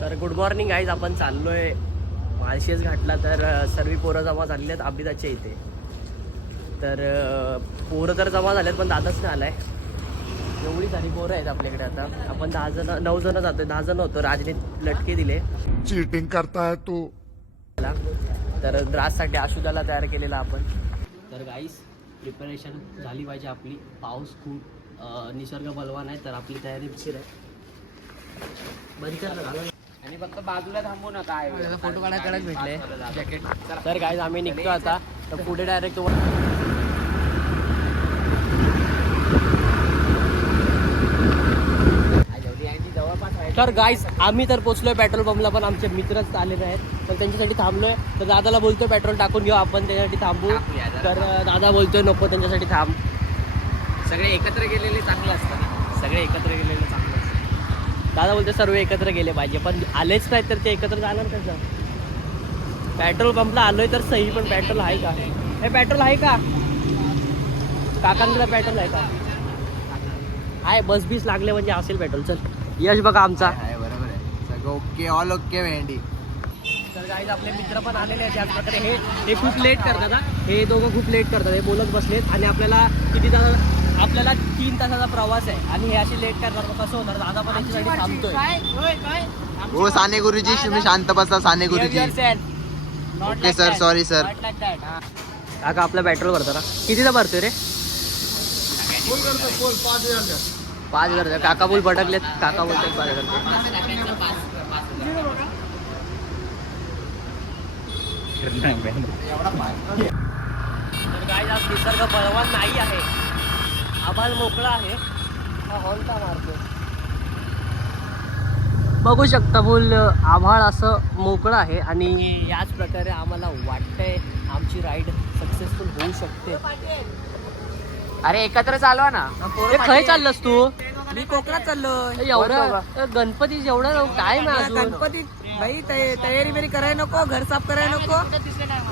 तर good morning guys, आपण चाललोय माळशेज घाटला. तर सर्व पोरं जमा झालेली आहेत आबिदाच्या इथे. तर पोरं तर जमा झालेत पण दादाच नाही आलाय. एवढी सारी पोरं आहेत आपल्याकडे. आता आपण 9 जण जातोय. 10 जण होतो. राजने लटके दिले. चीटिंग करताय तू. तर द्राससाठी आशुदाला तयार केलेला आपण. तर गाईस प्रिपरेशन झाली पाहिजे आपली. पाऊस खूप निसर्ग बलवान आहे, तर आपली तयारी उशीर आहे. बंद आणि फक्त बाजूला थांबू नका. फोटो काढायलाच भेटले जॅकेट. तर गाईज आम्ही निघतो आता. तर पुढे डायरेक्ट तर गाईस आम्ही तर पोचलोय पेट्रोल पंपला, पण आमचे मित्रच आलेले आहेत. तर त्यांच्यासाठी थांबलोय. तर दादाला बोलतोय पेट्रोल टाकून घेऊ आपण, त्याच्यासाठी थांबू. तर दादा बोलतोय नको, त्यांच्यासाठी थांब. सगळे एकत्र गेलेले चांगलं असतं ना. सगळे एकत्र गेलेले चांगलं असतं. दादा बोलतोय सर्व एकत्र गेले पाहिजे, पण आलेच नाही तर ते एकत्र जाणार कसं. पेट्रोल पंपला आलोय तर सही, पण पेट्रोल आहे का? हे पेट्रोल आहे का काकांकडे? पेट्रोल आहे का? आहे. बस बीस लागले म्हणजे असेल पेट्रोल. चल यश बघा आमचा बरोबर आहे. सगळं ओके, ऑल ओके भेंडी. तर गाईज आपले मित्र पण आलेले आहेत. त्याचप्रकारे हे खूप लेट करतात. हे दोघं खूप लेट करतात. हे बोलत बसलेत आणि आपल्याला आपल्याला 3 तासाचा प्रवास आहे आणि हे अशी लेट करणार. मग कसं होणार? दादा पण याच्यासाठी थांबतोय. हो साने गुरुजी, तुम्ही शांत बसा. Sane Guruji. Okay sir, sorry sir. काका आपला पेट्रोल भरतो ना? कितीचा भरतोय रे? 5,000. काका बोल भटकलेत. काका बोलतात 5,000. तर काय आज निसर्ग बलवान नाही आहे. आभाळ मोकळा आहे. हा हॉल का मारतो बघू शकता. बोल आभाळ असं मोकळं आहे आणि याच प्रकारे आम्हाला वाटतंय आमची राईड सक्सेसफुल होऊ शकते. अरे एकत्र चालवा ना. खय चाललंस तू? मी कोकणात चाललो. एवढं गणपती एवढं काय ना गणपती भाई तयारी बिरी करायला नको, घर साफ करायला नको.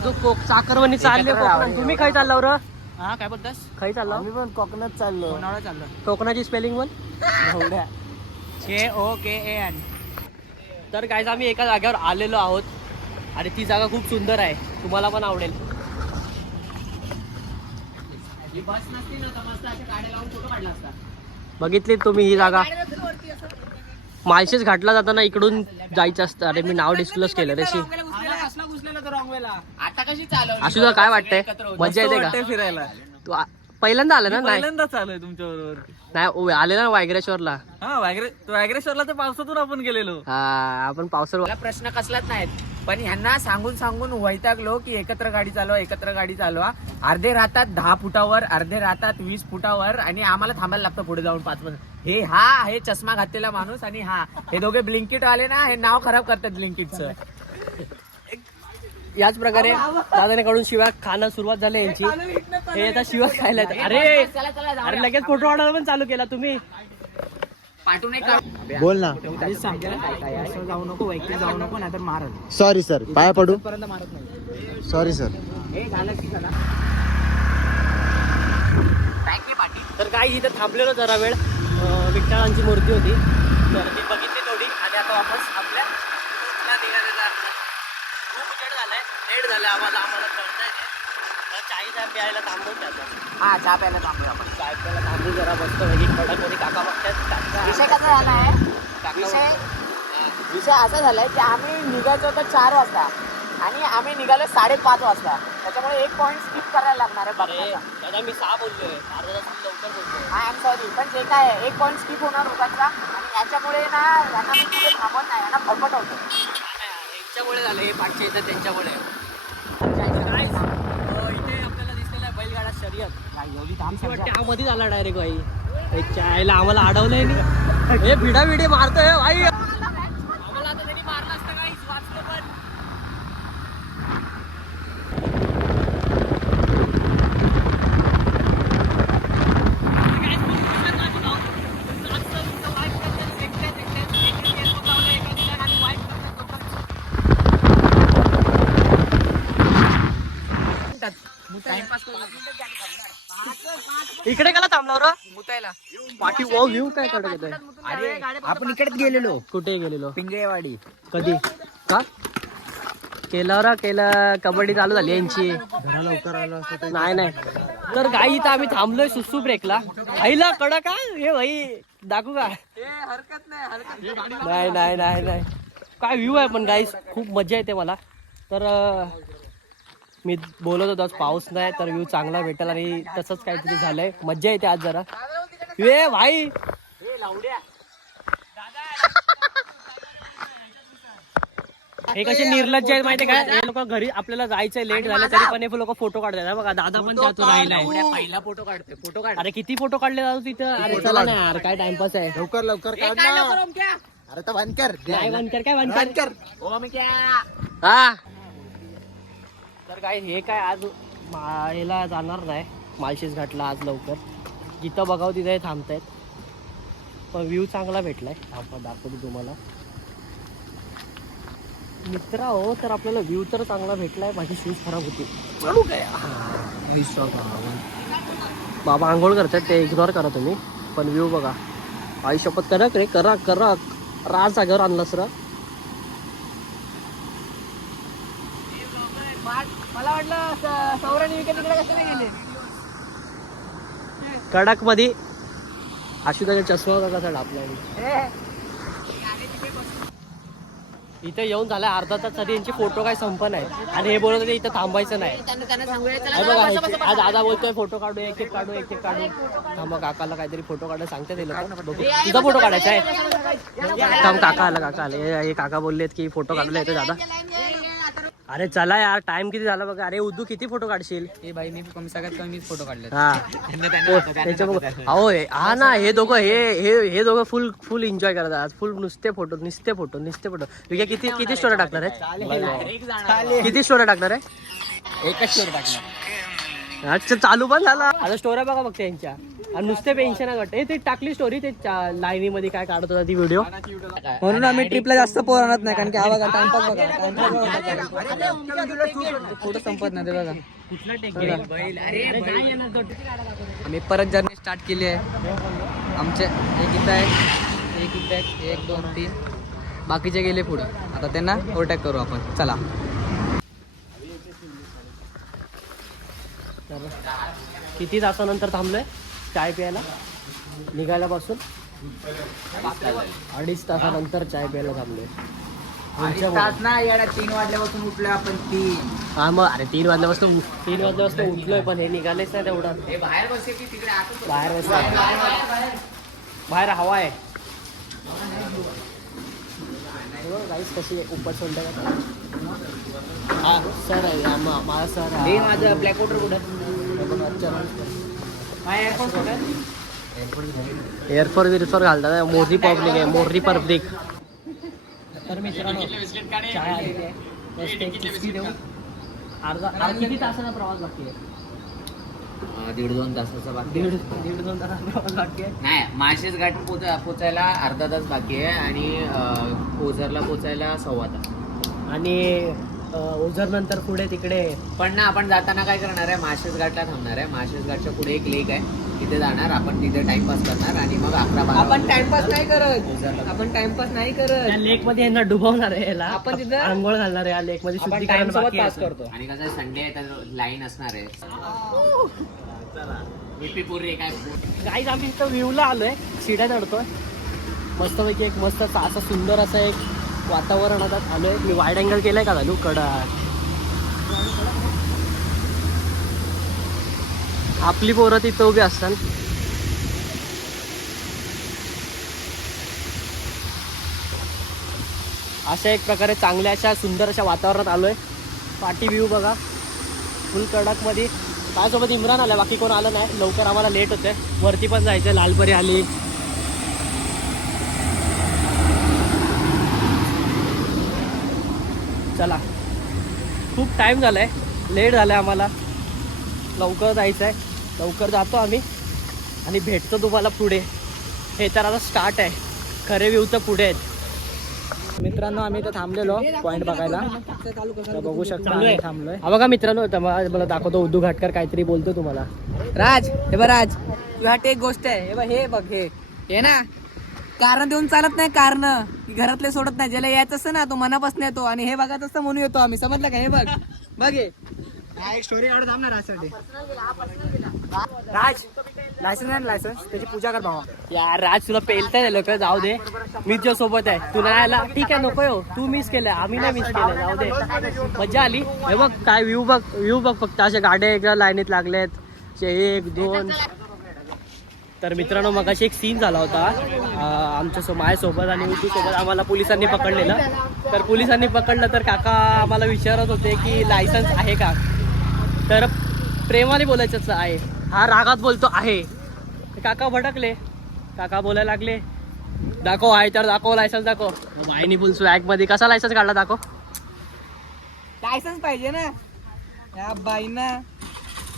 जो साखरवणी चालले कोकणात. तुम्ही खय चालला बरं? हा काय बोलतास? खय चालला? मी पण कोकणात चाललो. कोणाला चाललो? कोकणाची स्पेलिंग बोल. KOKAN. तर काय आम्ही एका जागेवर आलेलो आहोत आणि ती जागा खूप सुंदर आहे. तुम्हाला पण आवडेल. बस नसती ना तर मस्त अशा गाड्या लावून फोटो काढला असता. बघितली तुम्ही ही जागा? माळशेज घाटला जाताना इकडून जायचं असतं. अरे मी नाव डिस्क्लोज केलं रे. आता कशी चालवली? असू तुला काय वाटतंय? मजा येते का फिरायला? तू पहिल्यांदा आला ना? नाही पहिल्यांदा चालू आहे तुमच्या बरोबर. नाही आले ना वायग्रेश्वरला. हा वायग्रेश्वरला तर पावसातून आपण गेलेलो. हा आपण पावसाळा. मला प्रश्न कसलाच नाहीत, पण ह्यांना सांगून वैतागलो की एकत्र गाडी चालवा. अर्धे राहतात 10 फुटावर, अर्धे राहतात 20 फुटावर आणि आम्हाला थांबायला लागतं पुढे जाऊन 5 मिनिट. हे चष्मा घातलेला माणूस आणि हे दोघे ब्लिंकिट आले ना, हे नाव खराब करतात ब्लिंकिटचं. याच प्रकारे दादानेकडून शिव्या खाणं सुरुवात झाली यांची. हे आता शिव्या खायला येतात. अरे लगेच फोटो ऑर्डर पण चालू केला तुम्ही. पाठवून एक बोल ना. जाऊ नको, वैयक्तिक जाऊ नको, नाहीतर मारल. सॉरी सर, पाया पडू. पर्यंत मारत नाही. Sorry sir. हे झालं की झालं. तर काय इथं थांबलेलो जरा वेळ. विठ्ठलांची मूर्ती होती तर ती बघितली थोडी आणि आता वापस आपल्या रूटला निघालेला. खूप उजेड झालाय. लेट झालं आम्हाला कळतंय ते. चाय प्यायला थांबवून त्याचा. हा चहा प्यायला थांबूया आपण. चाय प्यायला थांबू जरा बसतो. कडक मध्ये काका बघतात. विषय कसा झालाय? विषय असा झालाय की आम्ही निघायचो होतं 4 वाजता आणि आम्ही निघालो 5:30 वाजता. त्याच्यामुळे 1 पॉईंट स्किप करायला लागणार आहे बघण्याचा. दादा मी 6 बोललोय. अर्धा तास लवकर बोलतोय. आय एम सॉरी, पण जे काय आहे 1 पॉईंट स्किप होणार उगाचा आणि याच्यामुळे ना यांना मी कुठे थांबत नाही, यांना फटफट होतो. यांच्यामुळे झालं हे पाठचे येतात त्यांच्यामुळे. इथे आपल्याला दिसलेलं आहे बैलगाडा शर्यत. वाटते हा मध्ये झाला डायरेक्ट भाई. चायला आम्हाला अडवलंय नाही. हे भिडा भिडे मारतोय भाई. आम्हाला आता त्यांनी मारलं असतं काही वाचलं पण. इकडे कला थांबला रे मुतायला पाठी वो व्ह्यू काय कडक येतोय अरे आपण इकडेच गेलेलो कुठे गेलेलो पिंगळेवाडी कधी का केलं कबड्डी चालू झाली यांची नाही नाही तर गाई इथं आम्ही थांबलोय सुसू ब्रेकला आईला कडक का हे भाई दाखवू का नाही नाही नाही नाही काय व्ह्यू आहे पण गाईस खूप मजा येते मला तर मी बोलत होतो आज पाऊस नाही तर व्ह्यू चांगला भेटेल आणि तसंच काहीतरी झालंय मजा येते आज जरा ए भाई हे कसे निर्लज्ज आहेत माहिती काय हे लोक घरी आपल्याला जायचंय लेट झालं तरी पण हे लोक फोटो काढतात बघा दादा पण त्यातून राहिलाय पहिला फोटो काढते फोटो काढ अरे किती फोटो काढले दादा तिथं अरे चला ना यार काय टाइमपास आहे लवकर लवकर काढ ना. अरे तर बंद कर काय बनकर काय बनकर ओ मी क्या हा तर काय हे काय आज ह्याला जाणार नाही माळशेज घाटला आज लवकर जिथं बघावं तिथे थांबतायत पण व्ह्यू चांगला भेटलाय आपण दाखवतो तुम्हाला मित्रा हो तर आपल्याला व्ह्यू तर चांगला भेटलाय माझी शूज खराब होती चालू काय बाबा आंघोळ करतात ते इग्नोर करा तुम्ही पण व्ह्यू बघा आई शपथ करक रे करा करा राज जागेवर आणलास रा मला वाटलं सौराने विकेट तिकडे कसं नाही गेले कडक मध्ये आशुदाचा चष्मा होता कसा डापला इथे येऊन झालाय अर्धा तास तरी यांचे फोटो काय संपन आहे आणि हे बोलत होते इथं थांबायचं नाही हे बघा, आज दादा बोलतोय फोटो काढू एक एक काढू एक एक काढू थांबा काकाला काहीतरी फोटो काढायला सांगते ते लोक बघू तुझा फोटो काढायचा आहे थांब काका आला हे काका बोललेत की फोटो काढला येतो दादा अरे चला यार टाइम किती झाला बघा अरे उद्दू किती फोटो काढशील ए भाई मी सगळ्यात कमी फोटो काढले हा त्याच्या बघ अहो हा ना हे दोघं हे दोघं फुल एन्जॉय करतात आज फुल नुसते फोटो तुझ्या किती किती स्टोरी टाकणार आहे किती स्टोरी टाकणार आहे एकच स्टोरी टाकला अच्छा चालू पण झाला आता स्टोऱ्या बघा बघ त्यांच्या आणि नुसते पेन्शन वाटतं ते टाकली स्टोरी ते लाईनी मध्ये काय काढत होता ती व्हिडिओ म्हणून आम्ही ट्रिपला जास्त पोर आणत नाही कारण की हा बघा टाइमपास फोटो संपत नाही ते बघा कुठला टेक आम्ही परत जर्नी स्टार्ट केली आहे आमचे एक इथं आहे एक इथं आहे 1 2 3 बाकीचे गेले पुढे आता त्यांना ओव्हरटेक करू आपण चला किती तासानंतर थांबलोय चाय प्यायला निघायला पासून 2.5 तासानंतर चाय प्यायला थांबलोय तास ना याला 3 वाजल्यापासून उठलो आपण 3 हा मग अरे 3 वाजल्यापासून उठलोय पण हे निघालेच नाही तेवढं बाहेर बसले की तिकडे बाहेर बसला बाहेर हवा आहे गाईस कशी उपट सोडलं हा सर आहे माझा सर आहे माझं ब्लॅक वॉटर कुठं एअरफोर विरफोर घालतात मोररी पब्लिक तर मित्रांनो चाय आलेली आहे मस्त एक चुस्की देऊ अर्धा किती तासाचा प्रवास बाकी आहे 1.5-2 तासाचा बाकी दीड 2 तासाचा प्रवास बाकी आहे नाही माळशेज घाट पोचायला अर्धा तास बाकी आहे आणि ओझरला पोचायला 1.25 तास आणि ओझर नंतर पुढे तिकडे पण ना आपण जाताना काय करणार आहे माळशेज घाटला थांबणार आहे माळशेज घाटच्या पुढे एक लेक आहे तिथे जाणार आपण तिथे टाइमपास करणार आणि मग 11-12 आपण टाइमपास नाही करत त्या लेक मध्ये यांना डुबवणार आहे याला आपण तिथं आंघोळ घालणार आहे या लेक मध्ये शुद्धीकरण बाकी आहे. करतो आणि कसं संडे आहे तर लाईन असणार आहे काय गाईज आम्ही इथं व्ह्यूला आलोय शिड्या चढतोय मस्तपैकी एक मस्त असं सुंदर असं एक वातावरणात आलोय मी वाईड अँगल केलाय का घालू कडा आपली पोरं तिथं उभी असतात अशा एक प्रकारे चांगल्या अशा सुंदर अशा वातावरणात आलोय पाठी व्ह्यू बघा फुल कडक मध्ये माझ्यासोबत इम्रान आला बाकी कोण आलं नाही लवकर आम्हाला लेट होते वरती पण जायचं लालपरी आली चला खूप टाइम झालाय लेट झालाय आम्हाला लवकर जायचं आहे लवकर जातो आम्ही आणि भेटतो तुम्हाला पुढे हे तर आता स्टार्ट आहे खरे व्ह्यू तर पुढे आहेत मित्रांनो आम्ही इथे थांबलेलो पॉइंट बघायला तर बघू शकता आम्ही थांबलोय. हा बघा मित्रांनो, मला दाखवतो उद्धव घाटकर काहीतरी बोलतो तुम्हाला. राज हे बघ राज, तुझ्यासाठी एक गोष्ट आहे. हे बघ हे ना, कारण देऊन चालत नाही. कारण की घरातले सोडत नाही. ज्याला यायचं असतं ना तो मनापासून येतो, आणि हे बघत असतं म्हणून येतो आम्ही. समजलं का? हे बघ हे स्टोरी एवढं थांबणार राज, लायसन्स त्याची पूजा कर भावा. यार राज, तुला पेलताय लोक, जाऊ दे. मी तुझ्या सोबत आहे, तू नाही आला ठीक आहे, नको येऊ. तू मिस केलं, आम्ही नाही मिस केलं, जाऊ दे. मजा आली. हे बघ काय व्ह्यू बघ फक्त. अशा गाड्या एका लाईनीत लागल्यात, 1 2. तर मित्रांनो मग अशी एक सीन झाला होता माझ्यासोबत आणि सोबत. आम्हाला पोलिसांनी पकडलेलं. तर पोलिसांनी पकडलं तर काका आम्हाला विचारत होते की लायसन्स आहे का. तर प्रेमाने बोलायचं आहे, हा रागात बोलतो आहे. काका भटकले, काका बोलायला लागले दाखव आहे तर दाखव, लायसन्स दाखव. बाईनी फुल स्वॅग मध्ये कसा लायसन्स काढला दाखव. लायसन्स पाहिजे ना या बाईंना.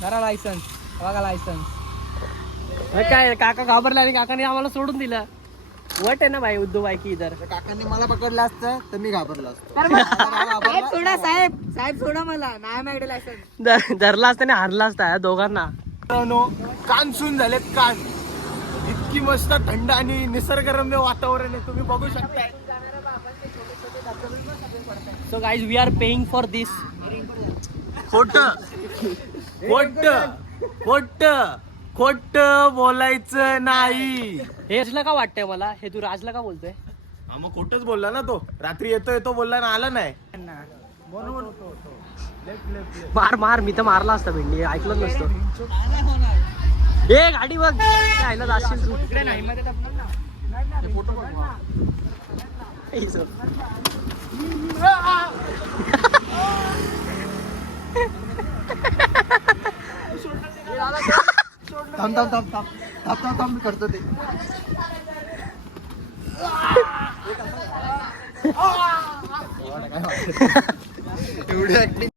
जरा लायसन्स बघा, लायसन्स. काय काका घाबरले आणि काकाने आम्हाला सोडून दिलं. वट आहे ना भाई उद्धव बाई की इधर. काकांनी मला पकडलं असतं तर मी घाबरलो असतो. साहेब सोडा, साहेब सोडा मला. नाही माहिती लायसन्स. धरला असता आणि हारला असता या दोघांना. कान सुन झालेत कान. इतकी मस्त थंड आणि निसर्गरम्य वातावरण आहे, तुम्ही बघू शकताय. So guys we are paying for this. खोट बोलायचं नाही. हे राजला का वाटतंय मला, हे तू राजला का बोलतोय. हा मग खोटच बोलला ना तो. रात्री येतो बोलला ना, आला नाही. मार मी तर मारला असता भेंडी, ऐकलंच नसतं. ए गाडी बघ, खायला जाशील तू. थांब करतो ते. एवढी ऍक्टिंग